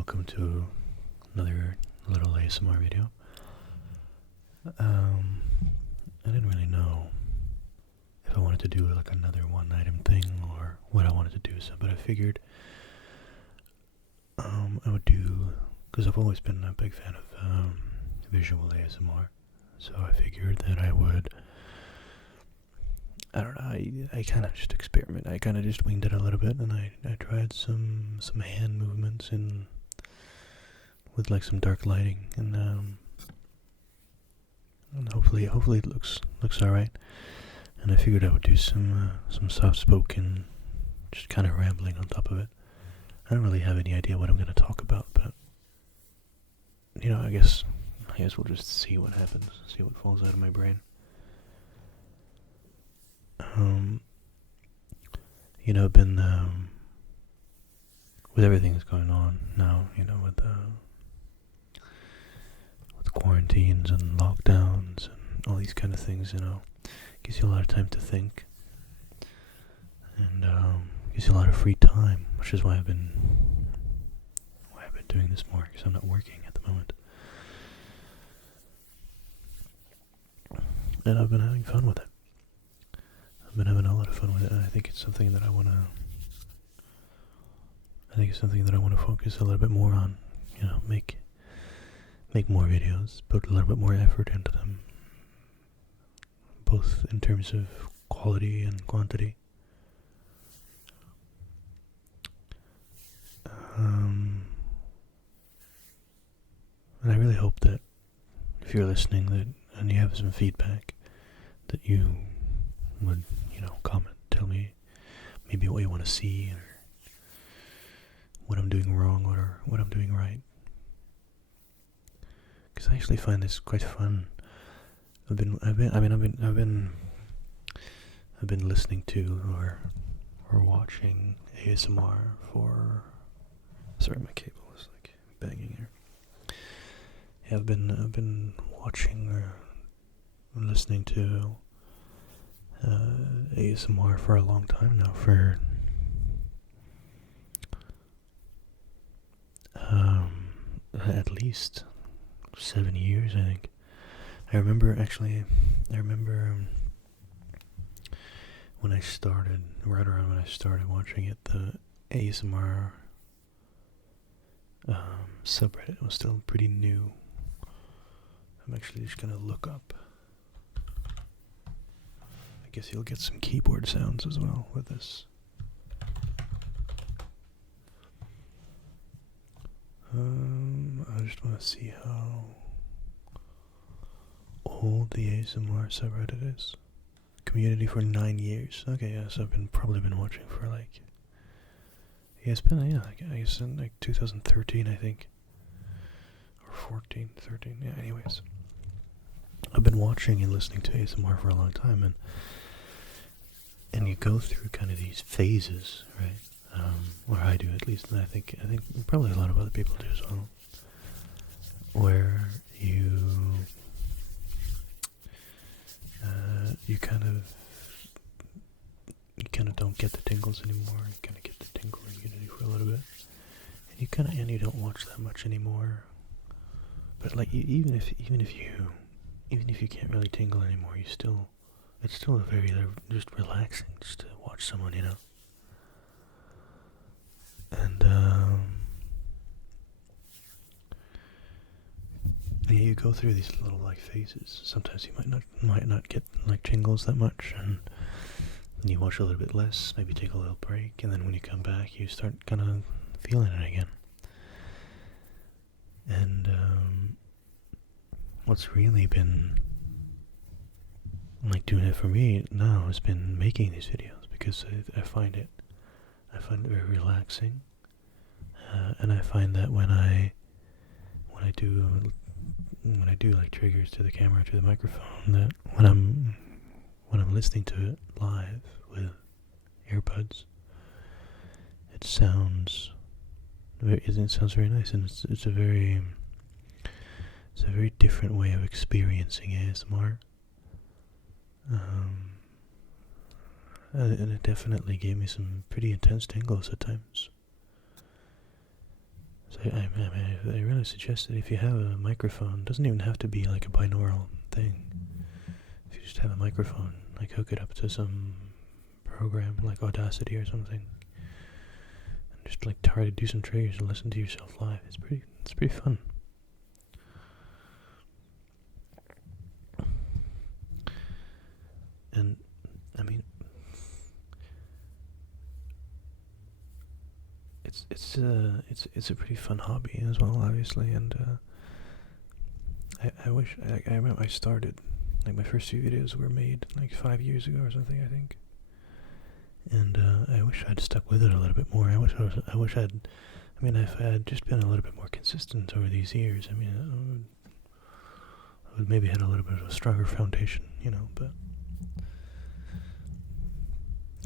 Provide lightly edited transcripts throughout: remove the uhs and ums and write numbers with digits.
welcome to another little ASMR video. I didn't really know if I wanted to do like another one-item thing or what I wanted to do, but I figured I would do, because I've always been a big fan of visual ASMR, so I figured that I would, I don't know, I kind of just experiment. I kind of just winged it a little bit, and I tried some hand movements with like some dark lighting, and hopefully it looks all right. And I figured I would do some soft spoken, just kind of rambling on top of it. I don't really have any idea what I'm going to talk about, but I guess we'll just see what happens, see what falls out of my brain. I've been with everything that's going on now, with quarantines and lockdowns and all these kind of things, gives you a lot of time to think, and gives you a lot of free time, which is why I've been doing this more, because I'm not working at the moment, and I've been having fun with it. I've been having a lot of fun with it, and I think it's something that I want to focus a little bit more on. Make more videos, put a little bit more effort into them, both in terms of quality and quantity. And I really hope that if you're listening and you have some feedback, that you would, comment, tell me maybe what you want to see, or what I'm doing wrong, or what I'm doing right. Because I actually find this quite fun. I've been listening to or watching ASMR for. Sorry, my cable is like banging here. Yeah, I've been watching or listening to ASMR for a long time now, for at least 7 years, I think. I remember when I started, right around when I started watching it, the ASMR subreddit was still pretty new. I'm actually just gonna look up. I guess you'll get some keyboard sounds as well with this. I just want to see how old the ASMR subreddit is. Community for 9 years. Okay, yeah, so I've probably been watching for like. Yeah, it's been, I guess in like 2013, I think. Or 14, 13, yeah, anyways. I've been watching and listening to ASMR for a long time, and you go through kind of these phases, right? Or I do, at least, and I think probably a lot of other people do as well, where you kind of don't get the tingles anymore. You kind of get the tingle immunity for a little bit, and you don't watch that much anymore. But like even if you can't really tingle anymore, it's still a very just relaxing just to watch someone, And you go through these little like phases. Sometimes you might not get like tingles that much, and then you watch a little bit less, maybe take a little break, and then when you come back, you start kind of feeling it again. And what's really been like doing it for me now has been making these videos, because I find it very relaxing, and I find that when I do like triggers to the camera, to the microphone, that when I'm listening to it live with earbuds, it sounds very nice, and it's a very different way of experiencing ASMR. And it definitely gave me some pretty intense tingles at times. So I really suggest that if you have a microphone, it doesn't even have to be like a binaural thing. If you just have a microphone, like hook it up to some program like Audacity or something, and just like try to do some triggers and listen to yourself live. It's pretty fun. And I mean, it's a pretty fun hobby as well, obviously. And I wish I remember I started, like, my first few videos were made like 5 years ago or something, I think. And I wish I'd stuck with it a little bit more. I wish I'd. I mean, if I had just been a little bit more consistent over these years, I mean, I would maybe had a little bit of a stronger foundation, But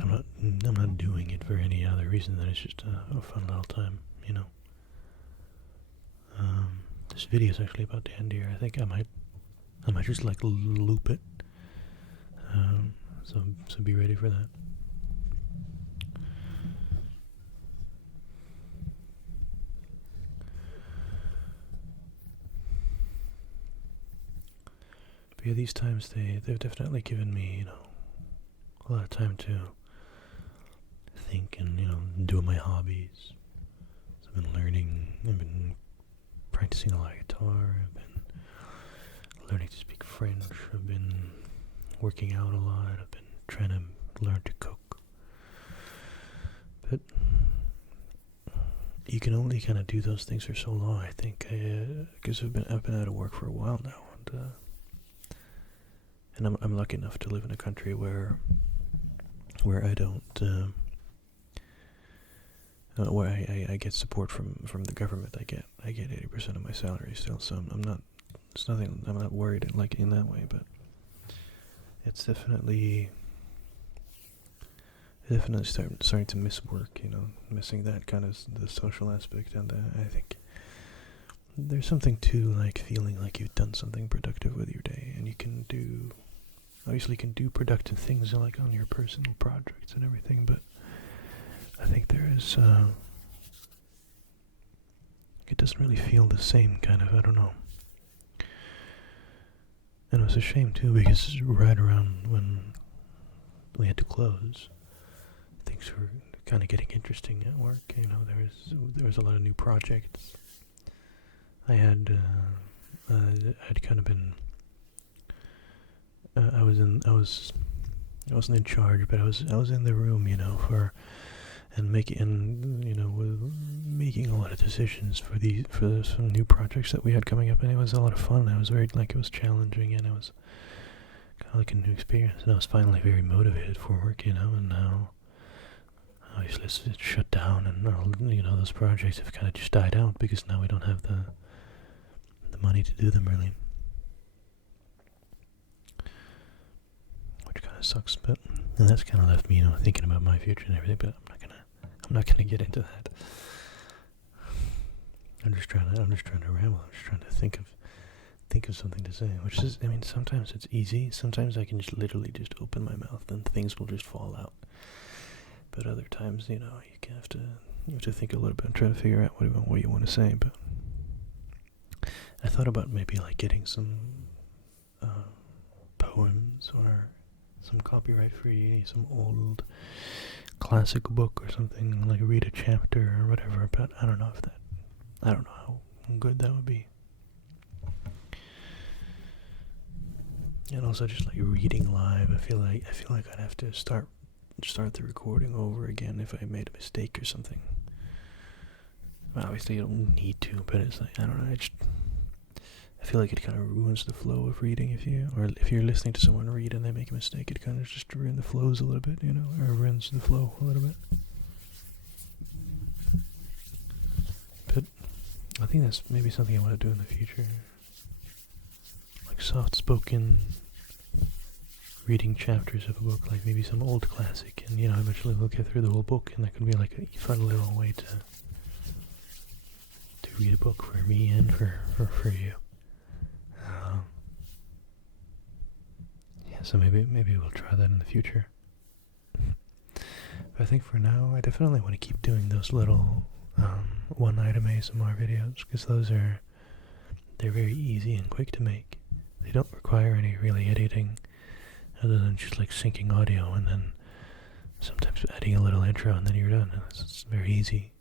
I'm not doing it for any other reason than it's just a fun little time, This video is actually about to end here. I think I might just like loop it. So be ready for that. But yeah, these times they've definitely given me, a lot of time to think and, do my hobbies. So I've been learning, I've been practicing a lot of guitar, I've been learning to speak French, I've been working out a lot, I've been trying to learn to cook. But you can only kind of do those things for so long, I think, because I've been out of work for a while now, and I'm lucky enough to live in a country where I don't where I get support from the government. I get 80% of my salary still, so I'm not. It's nothing. I'm not worried like in that way, but it's definitely starting to miss work. Missing that kind of the social aspect, and I think there's something to like feeling like you've done something productive with your day, and you can do. Obviously, you can do productive things like on your personal projects and everything, but I think there is, it doesn't really feel the same kind of, I don't know. And it was a shame too, because right around when we had to close, things were kind of getting interesting at work, there was a lot of new projects. I'd kind of been, I wasn't in charge, but I was in the room, making a lot of decisions for some new projects that we had coming up, and it was a lot of fun. It was challenging, and it was kind of like a new experience, and I was finally very motivated for work, and now obviously it's shut down, and those projects have kind of just died out because now we don't have the money to do them really. Kind of sucks, and that's kind of left me, thinking about my future and everything. But I'm not gonna get into that. I'm just trying to ramble. I'm just trying to think of something to say. Which is, I mean, sometimes it's easy. Sometimes I can just literally just open my mouth and things will just fall out. But other times, you have to think a little bit and try to figure out what you want to say. But I thought about maybe like getting some poems or some copyright-free, some old classic book or something, like read a chapter or whatever, but I don't know how good that would be. And also just like reading live, I feel like I'd have to start the recording over again if I made a mistake or something. Well, obviously you don't need to, but it's like, I don't know, I feel like it kind of ruins the flow of reading if you're listening to someone read and they make a mistake, it kind of just ruins the flows a little bit, or ruins the flow a little bit. But I think that's maybe something I want to do in the future. Like soft-spoken reading chapters of a book, like maybe some old classic, and eventually we'll get through the whole book, and that could be like a fun little way to read a book for me and for you. So maybe we'll try that in the future. But I think for now, I definitely want to keep doing those little one-item ASMR videos, because they're very easy and quick to make. They don't require any really editing, other than just like syncing audio and then sometimes adding a little intro and then you're done. It's very easy.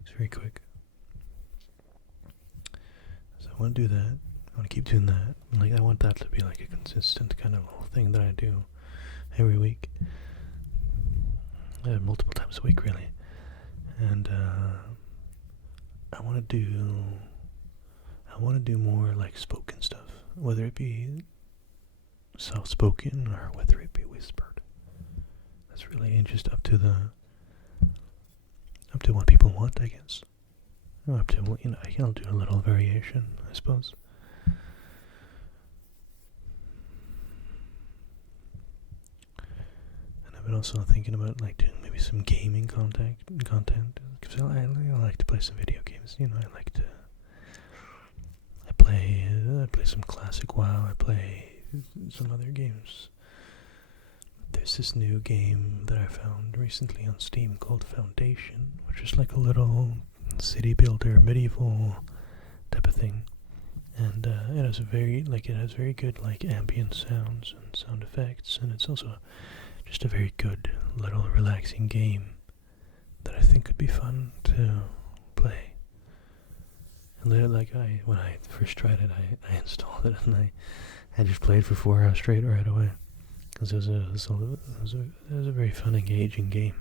It's very quick. So I want to do that. I want to keep doing that. Like, I want that to be like a consistent kind of little thing that I do every week. Multiple times a week, really. And I want to do more like spoken stuff, whether it be soft-spoken or whether it be whispered. That's really just up to what people want, I guess. Up to what, I'll do a little variation, I suppose. And I've been also thinking about like doing maybe some gaming content, because I like to play some video games. I play some classic WoW. I play some other games. There's this new game that I found recently on Steam called Foundation, which is like a little city builder, medieval type of thing. And it has very good like ambient sounds and sound effects, and it's also just a very good little relaxing game that I think could be fun to play. And when I first tried it, I installed it and I just played for 4 hours straight right away, because it was a very fun, engaging game.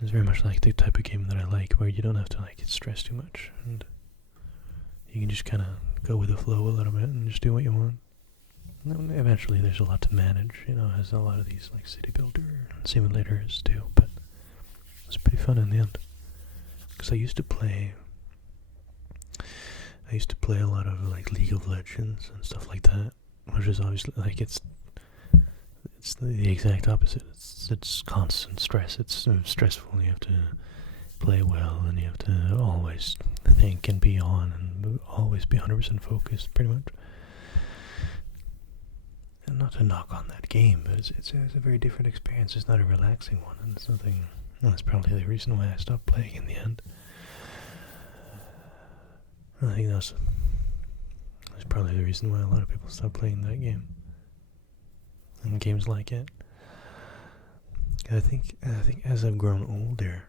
It's very much like the type of game that I like, where you don't have to like get stressed too much, and you can just kind of go with the flow a little bit and just do what you want. And eventually, there's a lot to manage. It has a lot of these like city builder simulators too, but it's pretty fun in the end. Because I used to play a lot of like League of Legends and stuff like that, which is obviously like it's the exact opposite. It's constant stress. It's stressful. You have to play well, and you have to always think and be on, and always be 100% focused, pretty much. And not to knock on that game, but it's a very different experience. It's not a relaxing one, and it's nothing. Well, that's probably the reason why I stopped playing in the end. I think that's probably the reason why a lot of people stop playing that game and games like it. I think as I've grown older,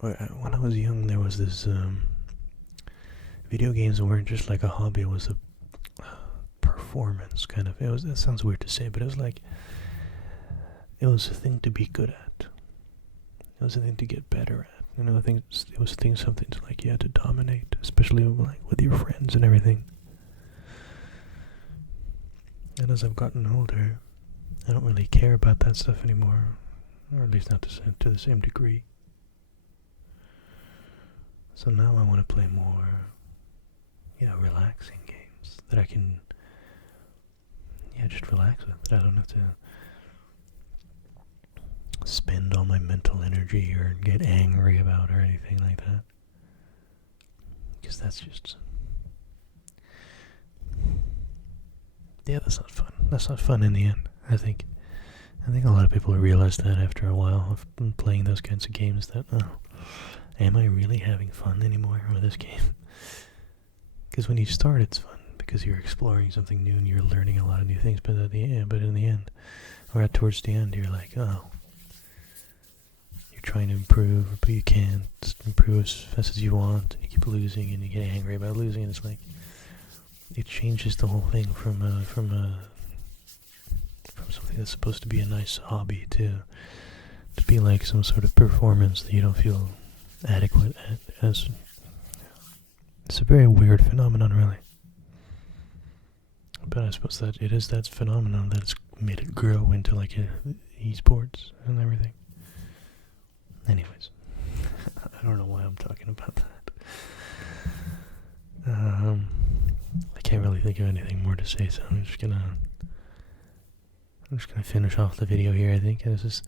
when I was young, there was this video games weren't just like a hobby; it was a performance kind of. It sounds weird to say, but it was a thing to be good at. It was a thing to get better at. It was something to like you had to dominate, especially like with your friends and everything. And as I've gotten older, I don't really care about that stuff anymore, or at least not to the same degree. So now I want to play more, relaxing games that I can, just relax with. That I don't have to spend all my mental energy or get angry about or anything like that. Because that's just... that's not fun. That's not fun in the end, I think. I think a lot of people realize that after a while of playing those kinds of games, that, am I really having fun anymore with this game? Because when you start, it's fun, because you're exploring something new and you're learning a lot of new things, but in the end, or towards the end, you're like, you're trying to improve, but you can't improve as fast as you want, and you keep losing, and you get angry about losing, and it's like, it changes the whole thing from something that's supposed to be a nice hobby to be like some sort of performance that you don't feel adequate at. It's a very weird phenomenon, really. But I suppose that it is that phenomenon that's made it grow into like esports and everything. Anyways, I don't know why I'm talking about that. I can't really think of anything more to say, so I'm just gonna finish off the video here, I think. This is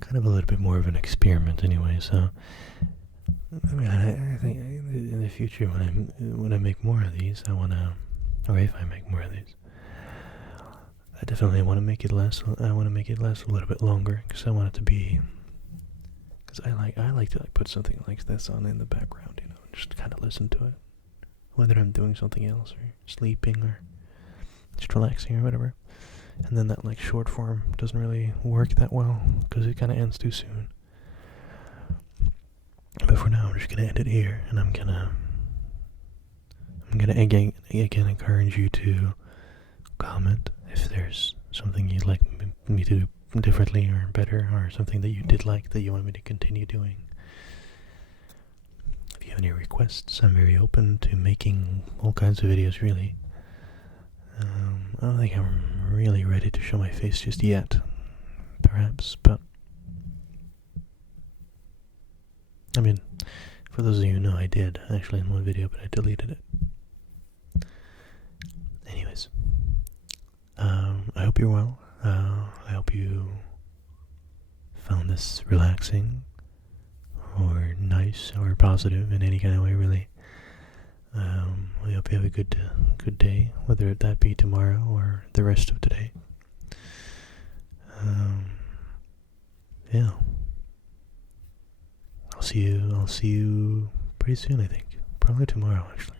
kind of a little bit more of an experiment anyway, so I mean, I think in the future when I make more of these, or if I make more of these, I definitely want to make it last. I want to make it last a little bit longer, because I want it to be Because I like to like put something like this on in the background, just kind of listen to it, whether I'm doing something else or sleeping or just relaxing or whatever. And then that like short form doesn't really work that well because it kind of ends too soon. But for now, I'm just gonna end it here, and I'm gonna again encourage you to comment if there's something you'd like me to do differently or better, or something that you did like that you want me to continue doing. If you have any requests, I'm very open to making all kinds of videos, really. I don't think I'm really ready to show my face just yet, perhaps, but I mean, for those of you who know, I did actually in one video, but I deleted it. Anyways, I hope you're well. I hope you found this relaxing or nice or positive in any kind of way, really. I hope you have a good day, whether that be tomorrow or the rest of today. Yeah. I'll see you pretty soon, I think. Probably tomorrow, actually.